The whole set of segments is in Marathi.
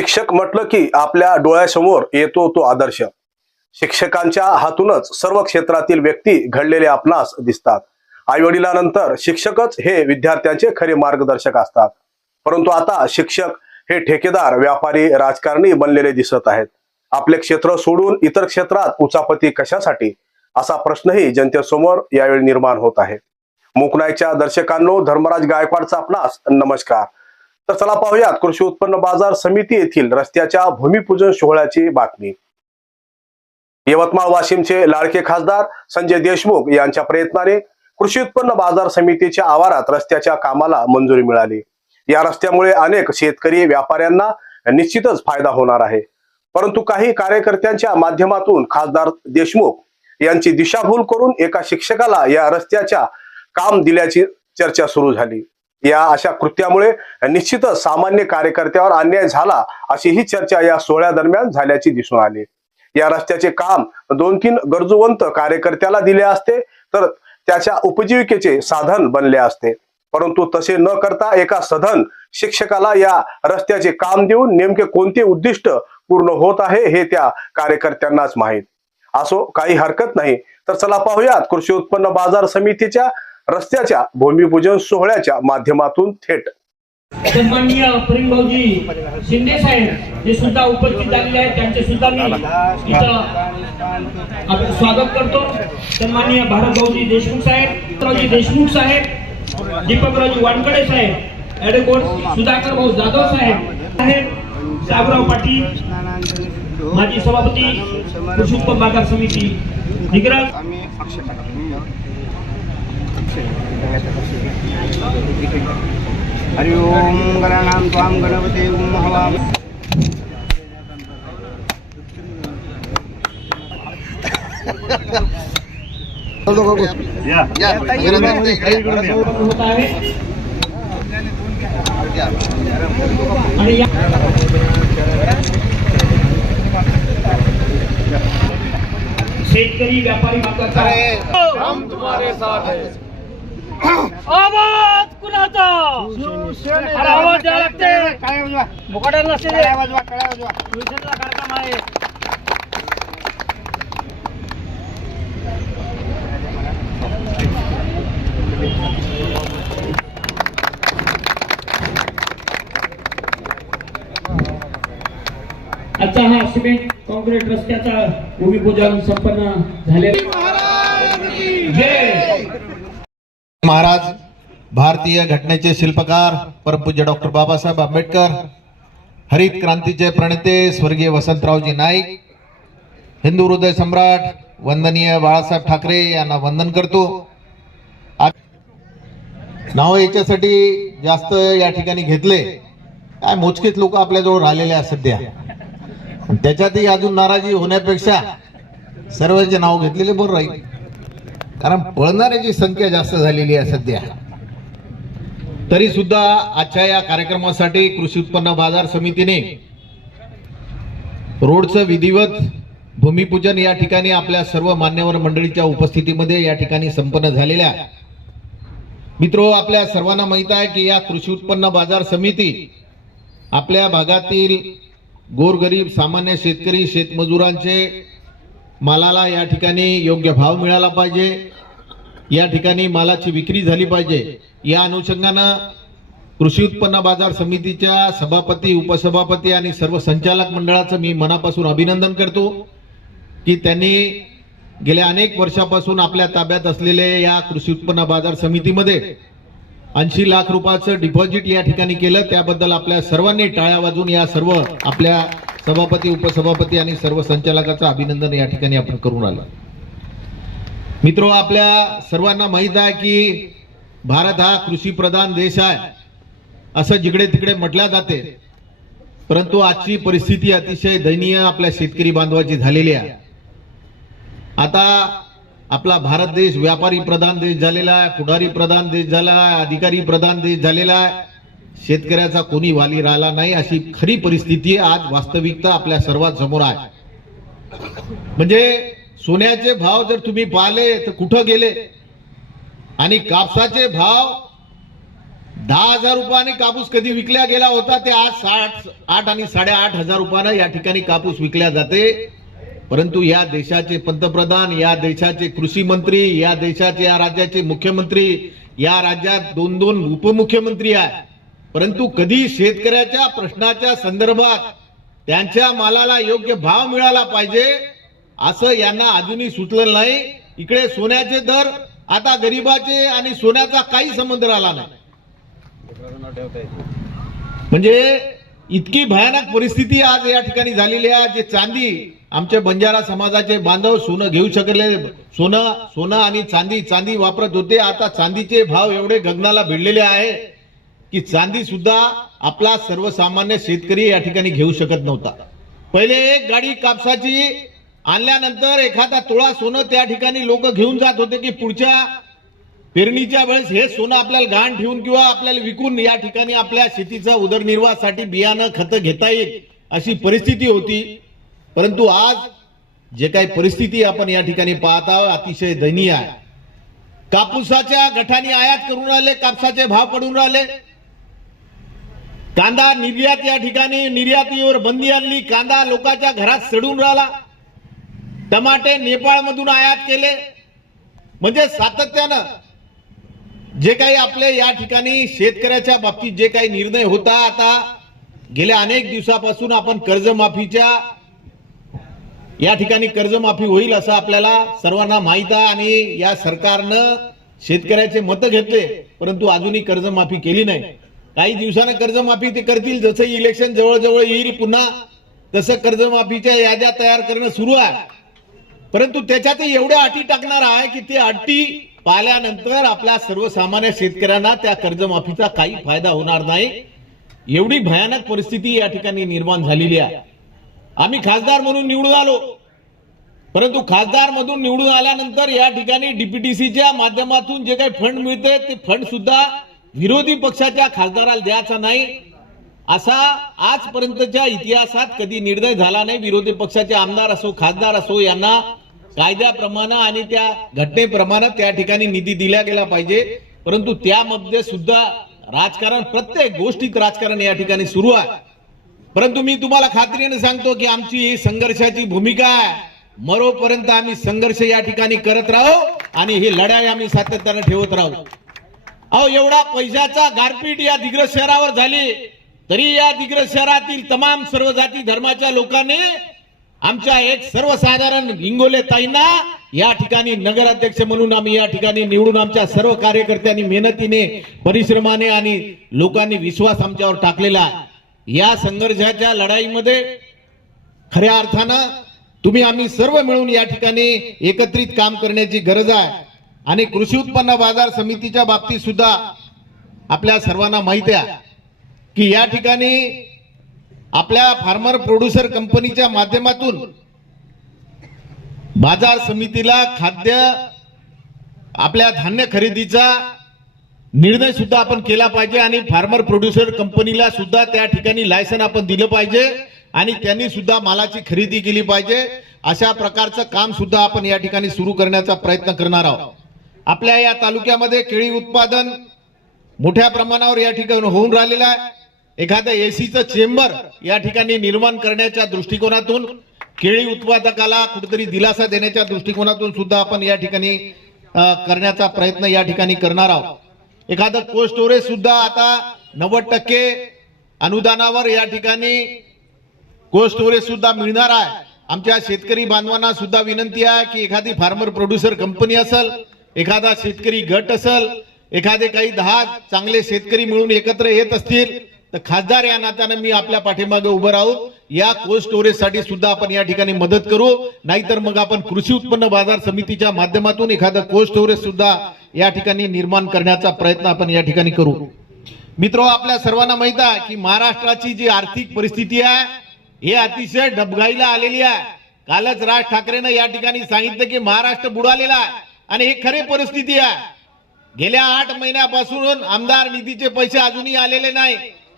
शिक्षक म्हटलं की आपल्या डोळ्यासमोर येतो तो आदर्श. शिक्षकांच्या हातूनच सर्व क्षेत्रातील व्यक्ती घडलेले आपणास दिसतात. आई वडिलांनंतर शिक्षकच हे विद्यार्थ्यांचे खरे मार्गदर्शक असतात. परंतु आता शिक्षक हे ठेकेदार, व्यापारी, राजकारणी बनलेले दिसत आहेत. आपले क्षेत्र सोडून इतर क्षेत्रात उचापती कशासाठी, असा प्रश्नही जनतेसमोर यावेळी निर्माण होत आहे. मुकनाईच्या दर्शकांनो, धर्मराज गायकवाडचा आपणास नमस्कार. तर चला पाहूयात कृषी उत्पन्न बाजार समिती येथील रस्त्याच्या भूमिपूजन सोहळ्याची बातमी. यवतमाळ वाशिमचे लाडके खासदार संजय देशमुख यांच्या प्रयत्नाने कृषी उत्पन्न बाजार समितीच्या आवारात रस्त्याच्या कामाला मंजुरी मिळाली. या रस्त्यामुळे अनेक शेतकरी, व्यापाऱ्यांना निश्चितच फायदा होणार आहे. परंतु काही कार्यकर्त्यांच्या माध्यमातून खासदार देशमुख यांची दिशाभूल करून एका शिक्षकाला या रस्त्याच्या काम दिल्याची चर्चा सुरू झाली. या अशा कृत्यामुळे निश्चितच सामान्य कार्यकर्त्यावर अन्याय झाला, अशी ही चर्चा या सोहळ्या दरम्यान झाल्याची दिसून आली. या रस्त्याचे काम 2-3 गरजूवंत कार्यकर्त्याला दिले असते तर त्याच्या उपजीविकेचे साधन बनले असते. परंतु तसे न करता एका सधन शिक्षकाला या रस्त्याचे काम देऊन नेमके कोणते उद्दिष्ट पूर्ण होत आहे हे त्या कार्यकर्त्यांनाच माहीत. असो, काही हरकत नाही. तर चला पाहूयात कृषी उत्पन्न बाजार समितीच्या रस्त्याच्या भूमिपूजन सोहळ्याच्या माध्यमातून थेट. सन्माननीय प्रेमभाऊजी शिंदे साहेब जे सुद्धा उपस्थित झालेले आहेत, त्यांचे सुद्धा मी इथं स्वागत करतो. सन्माननीय भारतभाऊजी देशमुख साहेब, रावजी देशमुख साहेब, दीपकरावजी वानकडे साहेब, ॲडव्होकेट सुधाकर भाऊ जाधव साहेब, साबराव पाटील, माजी सभापती कृषी उत्पन्न बाजार समिती दिग्रज. हरि ओम गणानां त्वां गणपते हवाम. शेतकरी, व्यापारी बांधवांचा हम तुम्हारे साथ है. आवाज कुणाचा? अरे आवाज द्यावा लागते. मुकाट्याला नसते ते. शिवसेनेचा कार्यक्रम आहे. आजचा हा सिमेंट काँक्रीट रस्त्याचा भूमिपूजन संपन्न झाले. जय महाराज, भारतीय घटनेचे शिल्पकार परमपूज्य डॉक्टर बाबासाहेब आंबेडकर, हरित क्रांतीचे प्रणेते स्वर्गीय वसंतरावजी नाईक, हिंदू हृदय सम्राट वंदनीय बाळासाहेब ठाकरे यांना वंदन करतो. नाव याच्यासाठी जास्त या ठिकाणी घेतले, काय मोजकेच लोक आपल्याजवळ राहिलेले आहेत सध्या. त्याच्यातही अजून नाराजी होण्यापेक्षा सर्वांचे नाव घेतलेले बरं राहील, कारण पळणाऱ्याची संख्या जास्त झालेली आहे सध्या. तरी सुद्धा आजच्या या कार्यक्रमासाठी कृषी उत्पन्न बाजार समितीने रोडचं विधिवत भूमिपूजन या ठिकाणी आपल्या सर्व मान्यवर मंडळीच्या उपस्थितीमध्ये या ठिकाणी संपन्न झालेल्या आहे. मित्रो, आपल्या सर्वांना माहित आहे की या कृषी उत्पन्न बाजार समिती आपल्या भागातील गोरगरीब सामान्य शेतकरी, शेतमजुरांचे मालाला या ठिकाणी योग्य भाव मिळाला पाहिजे, या ठिकाणी मालाची विक्री झाली पाहिजे. या अनुषंगानं कृषी उत्पन्न बाजार समितीच्या सभापती, उपसभापती आणि सर्व संचालक मंडळाचं मी मनापासून अभिनंदन करतो की त्यांनी गेल्या अनेक वर्षापासून आपल्या ताब्यात असलेले या कृषी उत्पन्न बाजार समितीमध्ये 80 लाख रुपयाचं डिपॉझिट या ठिकाणी केलं. त्याबद्दल आपल्या सर्वांनी टाळ्या वाजवून या सर्व आपल्या सभापती, उपसभापती आणि सर्व संचालकाचं अभिनंदन या ठिकाणी आपण करून आलो. मित्रो, आपल्या सर्वांना माहित आहे की भारत हा कृषी प्रधान देश आहे असं जिकडे तिकडे म्हटलं जाते, परंतु आजची परिस्थिती अतिशय दयनीय आपल्या शेतकरी बांधवाची झालेली आहे. आता आपला भारत देश व्यापारी प्रधान देश झालेला आहे, पुढारी प्रधान देश झाला आहे, अधिकारी प्रधान देश झालेला आहे. शेतकऱ्याचा कोणी वाली राहिला नाही, अशी खरी परिस्थिती आज वास्तविकता आपल्या सर्वांसमोर आहे. म्हणजे सोन्याचे भाव जर तुम्ही पाहिले तर कुठं गेले, आणि कापसाचे भाव 10,000 रुपयाने कापूस कधी विकल्या गेला होता ते आज 8 आणि 8.5 रुपयाने या ठिकाणी कापूस विकल्या जाते. परंतु या देशाचे पंतप्रधान, या देशाचे कृषी मंत्री, या देशाचे या राज्याचे मुख्यमंत्री, या राज्यात 2 उपमुख्यमंत्री आहे, परंतु कधी शेतकऱ्याच्या प्रश्नाच्या संदर्भात त्यांच्या मालाला योग्य भाव मिळाला पाहिजे असं यांना अजूनही सुचलं नाही. इकडे सोन्याचे दर, आता गरीबाचे आणि सोन्याचा काही संबंध राहिला नाही. म्हणजे इतकी भयानक परिस्थिती आज या ठिकाणी झालेली आहे. जे चांदी, आमचे बंजारा समाजाचे बांधव सोनं घेऊ शकले, सोनं आणि चांदी वापरत होते. आता चांदीचे भाव एवढे गगनाला भिडलेले आहे की चांदी सुद्धा आपला सर्वसामान्य शेतकरी या ठिकाणी घेऊ शकत नव्हता. पहिले एक गाडी कापसाची आणल्यानंतर एखादा तोळा सोनं त्या ठिकाणी लोक घेऊन जात होते की पुढच्या पेरणीच्या वेळेस हे सोनं आपल्याला गहाण ठेवून किंवा आपल्याला विकून या ठिकाणी आपल्या शेतीचा उदरनिर्वाहासाठी बियाणं खतं घेता येईल अशी परिस्थिती होती. परंतु आज जे काही परिस्थिती आपण या ठिकाणी पाहत आहोत अतिशय दयनीय आहे. कापूसाच्या गठाने आयात करून राहिले, कापसाचे भाव पडून राहिले. कांदा निर्यात, या ठिकाणी निर्यातीवर बंदी आणली, कांदा लोकांच्या घरात सडून राहिला. टमाटे नेपाळ मधून आयात केले. म्हणजे सातत्यानं जे काही आपले या ठिकाणी शेतकऱ्याच्या बाबतीत जे काही निर्णय होता, आता गेल्या अनेक दिवसापासून आपण कर्जमाफीच्या या ठिकाणी कर्जमाफी होईल असं आपल्याला सर्वांना माहित आहे आणि या सरकारनं शेतकऱ्याचे मत घेतले, परंतु अजूनही कर्जमाफी केली नाही. काही दिवसानं कर्जमाफी ते करतील. जसं इलेक्शन जवळ येईल पुन्हा तसं कर्जमाफीच्या याद्या तयार करणं सुरू आहे. परंतु त्याच्यातही एवढ्या अटी टाकणार आहे की ते अटी पाहिल्यानंतर आपल्या सर्वसामान्य शेतकऱ्यांना त्या कर्जमाफीचा काही फायदा होणार नाही. एवढी भयानक परिस्थिती या ठिकाणी निर्माण झालेली आहे. आम्ही खासदार म्हणून निवडून आलो, परंतु खासदार मधून निवडून आल्यानंतर या ठिकाणी डीपीटीसीच्या माध्यमातून जे काही फंड मिळते ते फंड सुद्धा विरोधी पक्षाच्या खासदाराला द्यायचा नाही असा आजपर्यंतच्या इतिहासात कधी निर्णय झाला नाही. विरोधी पक्षाचे आमदार असो, खासदार असो, यांना कायद्याप्रमाणे आणि त्या घटनेप्रमाणे त्या ठिकाणी निधी दिला गेला पाहिजे. परंतु त्यामध्ये सुद्धा राजकारण, प्रत्येक गोष्टीत राजकारण या ठिकाणी सुरू आहे. परंतु मी तुम्हाला खात्रीने सांगतो की आमची ही संघर्षाची भूमिका आहे. मरोपर्यंत आम्ही संघर्ष या ठिकाणी करत राहू आणि ही लढाई आम्ही सातत्याने ठेवत राहू. अहो, एवढा पैशाचा गारपीट या दिग्रस शहरावर झाली तरी या दिग्रस शहरातील तमाम सर्व जाती धर्माच्या लोकांनी आमच्या एक सर्वसाधारण इंगोले ताईंना या ठिकाणी नगराध्यक्ष म्हणून आम्ही या ठिकाणी निवडून, आमच्या सर्व कार्यकर्त्यांनी मेहनतीने, परिश्रमाने आणि लोकांनी विश्वास आमच्यावर टाकलेला आहे. या संघर्षाच्या लढाईमध्ये खऱ्या अर्थानं तुम्ही आम्ही सर्व मिळून या ठिकाणी एकत्रित काम करण्याची गरज आहे. आणि कृषी उत्पन्न बाजार समितीच्या बाबतीत सुद्धा आपल्या सर्वांना माहिती आहे की या ठिकाणी आपल्या फार्मर प्रोड्युसर कंपनीच्या माध्यमातून बाजार समितीला खाद्य, आपल्या धान्य खरेदीचा निर्णय सुद्धा आपण केला पाहिजे आणि फार्मर प्रोड्युसर कंपनीला सुद्धा त्या ठिकाणी लायसन आपण दिलं पाहिजे आणि त्यांनी सुद्धा मालाची खरेदी केली पाहिजे. अशा प्रकारचं काम सुद्धा आपण या ठिकाणी सुरू करण्याचा प्रयत्न करणार आहोत. आपल्या या तालुक्यामध्ये केळी उत्पादन मोठ्या प्रमाणावर या ठिकाणी होऊन राहिलेलं आहे. एखादं एसीचं चेंबर या ठिकाणी निर्माण करण्याच्या दृष्टिकोनातून, केळी उत्पादकाला कुठेतरी दिलासा देण्याच्या दृष्टिकोनातून सुद्धा आपण या ठिकाणी करण्याचा प्रयत्न या ठिकाणी करणार आहोत. एखादं कोल्ड स्टोरेज सुद्धा आता 90% अनुदानावर या ठिकाणी कोल्ड स्टोरेज सुद्धा मिळणार आहे. आमच्या शेतकरी बांधवांना सुद्धा विनंती आहे की एखादी फार्मर प्रोड्युसर कंपनी असेल, एखादा शेतकरी गट असेल, एखादे काही 10 चांगले शेतकरी मिळून एकत्र येत असतील तर खासदार या नात्याने मी आपल्या पाठीमागे उभं राहू. या कोल्ड स्टोरेज साठी सुद्धा आपण या ठिकाणी मदत करू. नाहीतर मग आपण कृषी उत्पन्न बाजार समितीच्या माध्यमातून एखादं कोल्ड स्टोरेज सुद्धा या ठिकाणी निर्माण करण्याचा प्रयत्न आपण या ठिकाणी करू. मित्रो, आपल्या सर्वांना माहित आहे की महाराष्ट्राची जी आर्थिक परिस्थिती आहे हे अतिशय डबघाईला आलेली आहे. कालच राज ठाकरेनं या ठिकाणी सांगितलं की महाराष्ट्र बुडालेला आहे आणि हे खरी परिस्थिती आहे. गेल्या 8 महिन्यापासून आमदार निधीचे पैसे अजूनही आलेले नाही.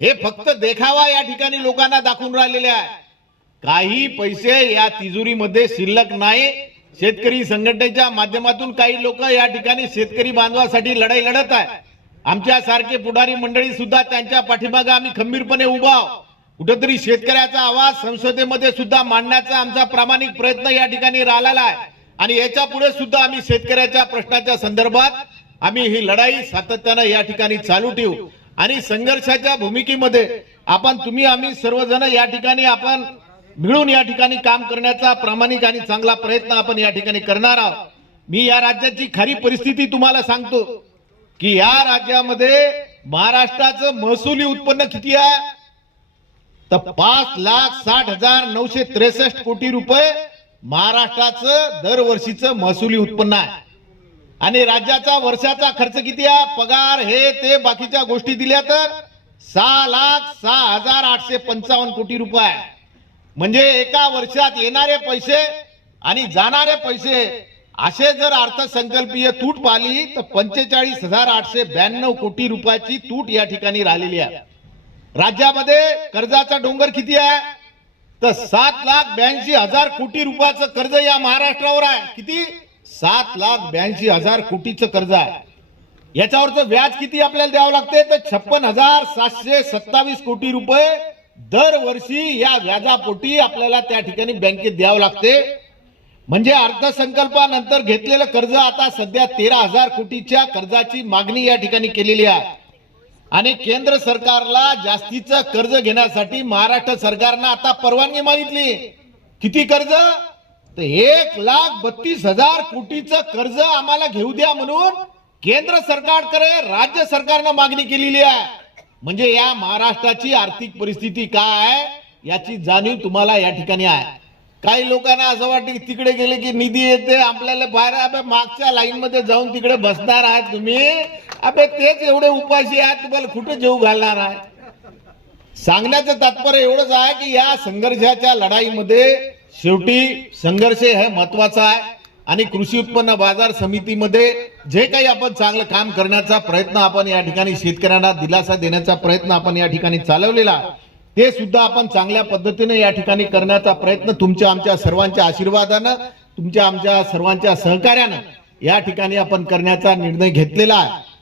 हे फक्त देखावा या ठिकाणी लोकांना दाखवून राहिलेले आहे. काही पैसे या तिजोरीमध्ये शिल्लक नाही. शेतकरी संघटनेच्या माध्यमातून काही लोक या ठिकाणी शेतकरी बांधवासाठी लढाई लढत आहे. आमच्यासारखे पुढारी मंडळी सुद्धा त्यांच्या पाठीमागे आम्ही खंबीरपणे उभा आहोत. कुठेतरी शेतकऱ्याचा आवाज संसदेमध्ये सुद्धा मांडण्याचा आमचा प्रामाणिक प्रयत्न या ठिकाणी राहिलेला आहे आणि याच्या पुढे सुद्धा आम्ही शेतकऱ्याच्या प्रश्नाच्या संदर्भात आम्ही ही लढाई सातत्याने या ठिकाणी चालू ठेवू आणि संघर्षाच्या भूमिकेमध्ये तुम्ही आम्ही सर्वजण या ठिकाणी आपण मिळून या ठिकाणी काम करण्याचा प्रामाणिक आणि चांगला प्रयत्न आपण या ठिकाणी करणार आहोत. मी या राज्याची खरी परिस्थिती तुम्हाला सांगतो की या राज्यामध्ये महाराष्ट्राचं महसुली उत्पन्न किती आहे तर 5,60,963 कोटी रुपये महाराष्ट्राचं दरवर्षीचं महसुली उत्पन्न आहे आणि राज्याचा वर्षाचा खर्च किती आहे पगार हे ते बाकीच्या गोष्टी दिल्या तर 6,06,855 कोटी रुपये आहे. म्हणजे एका वर्षात येणारे पैसे आणि जाणारे पैसे असे जर अर्थसंकल्पीय तूट पाहिली तर 45,892 कोटी रुपयाची तूट या ठिकाणी राहिलेली आहे. राज्यामध्ये कर्जाचा डोंगर किती आहे तर 7,82,000 कोटी रुपयाचं कर्ज या महाराष्ट्रावर आहे. किती 7,82,000 कोटीचं कर्ज आहे. याच्यावरचं व्याज किती आपल्याला द्यावं लागते तर 56,727 कोटी रुपये दरवर्षी या व्याजापोटी आपल्याला त्या ठिकाणी बँकेत द्यावं लागते. म्हणजे अर्थसंकल्पानंतर घेतलेलं कर्ज आता सध्या 13,000 कोटीच्या कर्जाची मागणी या ठिकाणी केलेली आहे आणि केंद्र सरकारला जास्तीचं कर्ज घेण्यासाठी महाराष्ट्र सरकारनं आता परवानगी मागितली. किती कर्ज तर 1,32,000 कोटीचं कर्ज आम्हाला घेऊ द्या म्हणून केंद्र सरकारकडे राज्य सरकारनं मागणी केलेली आहे. म्हणजे या महाराष्ट्राची आर्थिक परिस्थिती काय आहे याची जाणीव तुम्हाला या ठिकाणी आहे. काही लोकांना असं वाटतं की तिकडे गेले की निधी येते आपल्याला बाहेर अबे मागच्या लाईन मध्ये जाऊन तिकडे बसणार आहात तुम्ही अबे तेच एवढे उपाशी आहेत तुम्हाला कुठे जेव घालणार आहे. सांगण्याचं तात्पर्य एवढंच आहे की या संघर्षाच्या लढाईमध्ये शेवटी संघर्ष हे महत्वाचा आहे आणि कृषी उत्पन्न बाजार समितीमध्ये जे काही आपण चांगलं काम करण्याचा प्रयत्न आपण या ठिकाणी शेतकऱ्यांना दिलासा देण्याचा प्रयत्न आपण या ठिकाणी चालवलेला ते सुद्धा आपण चांगल्या पद्धतीने या ठिकाणी करण्याचा प्रयत्न तुमच्या आमच्या सर्वांच्या आशीर्वादानं तुमच्या आमच्या सर्वांच्या सहकार्यानं या ठिकाणी आपण करण्याचा निर्णय घेतलेला आहे.